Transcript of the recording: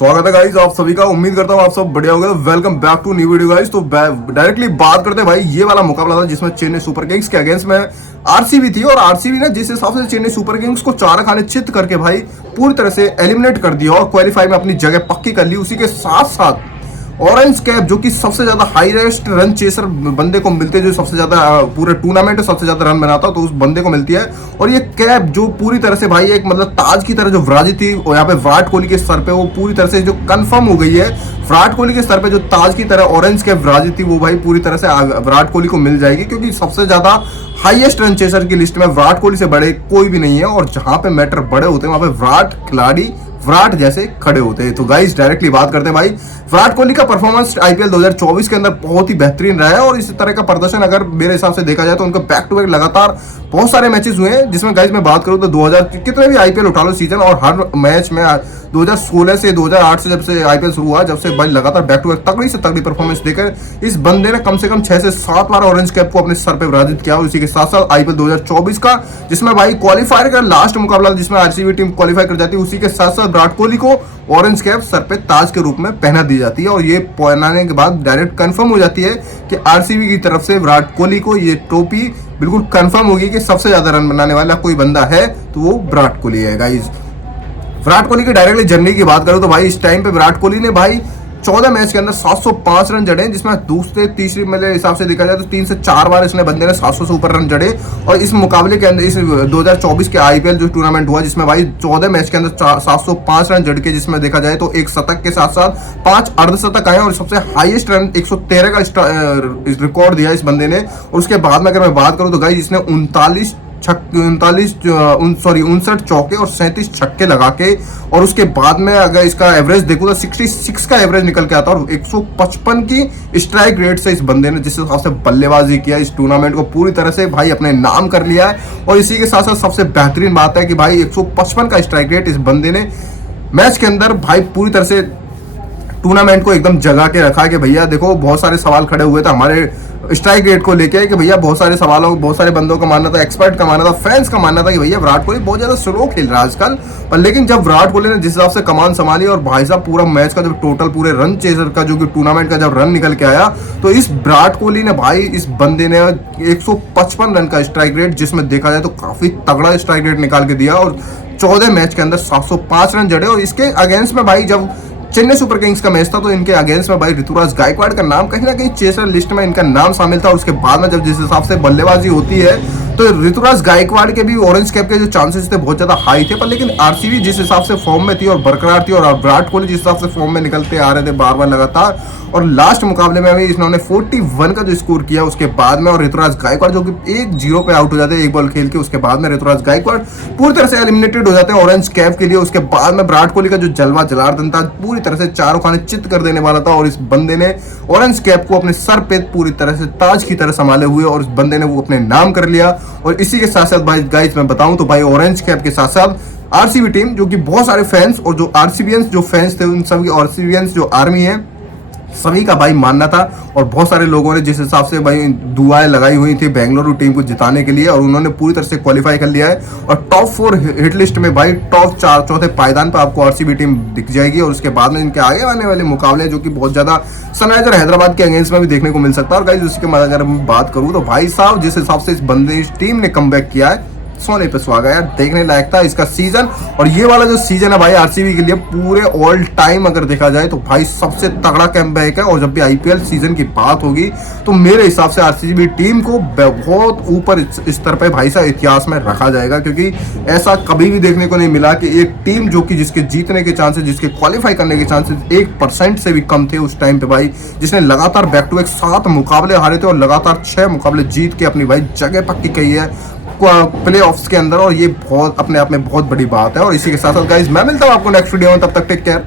स्वागत है गाइस आप सभी का। उम्मीद करता हूँ आप सब बढ़िया होगा। तो welcome back to new video guys. तो डायरेक्टली बात करते हैं भाई, ये वाला मुकाबला था जिसमें चेन्नई सुपर किंग्स के अगेंस्ट में आरसीबी थी, और आरसीबी ने जिस हिसाब से चेन्नई सुपर किंग्स को 4 खाने चित करके भाई पूरी तरह से एलिमिनेट कर दिया और क्वालिफाई में अपनी जगह पक्की कर ली। उसी के साथ साथ ऑरेंज कैप जो कि सबसे ज्यादा हाईएस्ट रन चेसर बंदे को मिलते हैं, जो सबसे ज्यादा पूरे टूर्नामेंट में सबसे ज्यादा रन बनाता, तो उस बंदे को मिलती है। और ये कैप जो पूरी तरह से भाई एक मतलब ताज की तरह जो विराजित थी, और यहाँ पे विराट कोहली के सर पे वो पूरी तरह से जो कंफर्म हो गई है, विराट कोहली के सर पे जो ताज की तरह ऑरेंज कैप विराजित थी, वो भाई पूरी तरह से विराट कोहली को मिल जाएगी, क्योंकि सबसे ज्यादा हाईएस्ट रन चेसर की लिस्ट में विराट कोहली से बड़े कोई भी नहीं है। और जहां पे मैटर बड़े होते हैं वहां पे विराट खिलाड़ी विराट जैसे खड़े होते हैं। तो गाइस डायरेक्टली बात करते हैं भाई, विराट कोहली का परफॉर्मेंस आईपीएल 2024 के अंदर बहुत ही बेहतरीन रहा है, और इस तरह का प्रदर्शन अगर मेरे हिसाब से देखा जाए तो उनका बैक टू बैक लगातार बहुत सारे मैचेस हुए हैं, जिसमें गाइस मैं बात करूं तो 2000 कितने भी आईपीएल उठा लो सीजन, और हर मैच में 2016 से 2008 से जब से आईपीएल शुरू हुआ, जब से भाई लगातार बैक टू बैक तगड़ी से तगड़ी परफॉर्मेंस देकर इस बंदे ने कम से कम 6 से 7 बार ऑरेंज कैप को अपने सर पे विराजित किया। और इसी के साथ साथ आईपीएल 2024 का, जिसमें भाई क्वालिफायर का लास्ट मुकाबला जिसमें आरसीबी टीम क्वालिफाई कर जाती है, उसी के साथ साथ विराट कोहली को ऑरेंज कैप सर पे ताज के रूप में पहना दी जाती है। और ये पहनाने के बाद डायरेक्ट कंफर्म हो जाती है कि आरसीबी की तरफ से विराट कोहली को ये टोपी बिल्कुल कंफर्म होगी कि सबसे ज्यादा रन बनाने वाला कोई बंदा है तो वो विराट कोहली है। गाइस विराट कोहली की डायरेक्टली जर्नी की बात करूं तो भाई इस टाइम पे विराट कोहली ने भाई 14 मैच के अंदर 705 रन जड़े, जिसमें दूसरे तीसरी मेरे हिसाब से देखा जाए तो 3 से 4 बार इसने बंदे ने 700 से ऊपर रन जड़े। और इस मुकाबले के अंदर इस 2024 के आईपीएल जो टूर्नामेंट हुआ, जिसमें भाई 14 मैच के अंदर 705 रन जड़ के, जिसमें देखा जाए तो एक शतक के साथ साथ 5 अर्धशतक आए, और सबसे हाईएस्ट रन 113 का रिकॉर्ड दिया इस बंदे ने। और उसके बाद में अगर मैं बात करूं तो गाइस इसने 59 चौके और 37 छक्के लगा के, और उसके बाद में अगर इसका एवरेज देखूं तो 66 का एवरेज निकल के आता है, और 155 की स्ट्राइक रेट से इस बंदे ने जिस हिसाब से बल्लेबाजी किया, इस टूर्नामेंट को पूरी तरह से भाई अपने नाम कर लिया है। और इसी के साथ साथ सबसे बेहतरीन बात है कि भाई 155 का स्ट्राइक रेट इस बंदे ने मैच के अंदर भाई पूरी तरह से टूर्नामेंट को एकदम जगा के रखा है। कि भैया देखो बहुत सारे सवाल खड़े हुए थे हमारे स्ट्राइक रेट को लेके, कि भैया बहुत सारे सवालों बहुत सारे बंदों का मानना था, एक्सपर्ट का मानना था, फैंस का मानना था कि भैया विराट कोहली बहुत ज्यादा स्लो खेल रहा है आजकल। पर लेकिन जब विराट कोहली ने जिस हिसाब से कमान संभाली, और भाई साहब पूरा मैच का जब टोटल पूरे रन चेजर का जो कि टूर्नामेंट का जब रन निकल के आया, तो इस विराट कोहली ने भाई इस बंदे ने 155 रन का स्ट्राइक रेट, जिसमें देखा जाए तो काफी तगड़ा स्ट्राइक रेट निकाल के दिया, और 14 मैच के अंदर 705 रन जड़े। और इसके अगेंस्ट में भाई जब चेन्नई सुपर किंग्स का मैच था, तो इनके अगेंस्ट में भाई ऋतुराज गायकवाड़ का नाम कहीं ना कहीं चेसर लिस्ट में इनका नाम शामिल था। और उसके बाद में जब जिस हिसाब से बल्लेबाजी होती है, तो ऋतुराज गायकवाड़ के भी ऑरेंज कैप के जो चांसेस थे बहुत ज्यादा हाई थे। पर लेकिन आरसीबी जिस हिसाब से फॉर्म में थी और बरकरार थी, और विराट कोहली जिस हिसाब से फॉर्म में निकलते आ रहे थे बार बार लगातार, और लास्ट मुकाबले में भी इन्होंने 41 का जो स्कोर किया उसके बाद में, और ऋतुराज गायकवाड़ जो कि 1-0 पे आउट हो जाते हैं एक बॉल खेल के, उसके बाद में ऋतुराज गायकवाड़ पूरी तरह से एलिमिनेटेड हो जाते हैं ऑरेंज कैप के लिए। उसके बाद में विराट कोहली का जो जलवा जलार्दन था पूरी तरह से चारों खाने चित कर देने वाला था, और इस बंदे ने ऑरेंज कैप को अपने सर पे पूरी तरह से ताज की तरह संभाले हुए, और इस बंदे ने वो अपने नाम कर लिया। और इसी के साथ साथ भाई गाइस मैं बताऊं तो भाई ऑरेंज कैप के साथ साथ आरसीबी टीम, जो कि बहुत सारे फैंस और जो आरसीबीएंस जो फैंस थे, उन सभी आरसीबीएंस जो आर्मी है सभी का भाई मानना था, और बहुत सारे लोगों ने जिस हिसाब से भाई दुआएं लगाई हुई थी बेंगलुरु टीम को जिताने के लिए, और उन्होंने पूरी तरह से क्वालिफाई कर लिया है। और टॉप 4 हिट लिस्ट में भाई टॉप 4 चौथे पायदान पर आपको आरसीबी टीम दिख जाएगी। और उसके बाद में इनके आगे आने वाले मुकाबले जो कि बहुत ज्यादा सनराइजर हैदराबाद के अगेंस्ट में भी देखने को मिल सकता है। और गाइस उसके बाद अगर मैं बात करूं तो भाई साहब जिस हिसाब से इस बंदे इस टीम ने कमबैक किया है, सोने पे सुहागा यार, देखने लायक था इसका सीजन। और ये वाला जो सीजन है भाई आरसीबी के लिए पूरे ऑल टाइम अगर देखा जाए तो भाई सबसे तगड़ा कमबैक है। और जब भी आईपीएल सीजन की बात होगी तो मेरे हिसाब से आरसीबी टीम को बहुत ऊपर स्तर पे भाई साहब इतिहास में रखा जाएगा, क्योंकि ऐसा कभी भी देखने को नहीं मिला कि एक टीम जो कि जिसके जीतने के चांसेस, जिसके क्वालिफाई करने के चांसेस 1% से भी कम थे उस टाइम पे भाई, जिसने लगातार बैक टू बैक 7 मुकाबले हारे थे और लगातार 6 मुकाबले जीत के अपनी भाई जगह पक्की की है प्ले ऑफ्स के अंदर। और ये बहुत अपने आप में बहुत बड़ी बात है। और इसी के साथ साथ गाइस मैं मिलता हूं आपको नेक्स्ट वीडियो में, तब तक टेक केयर।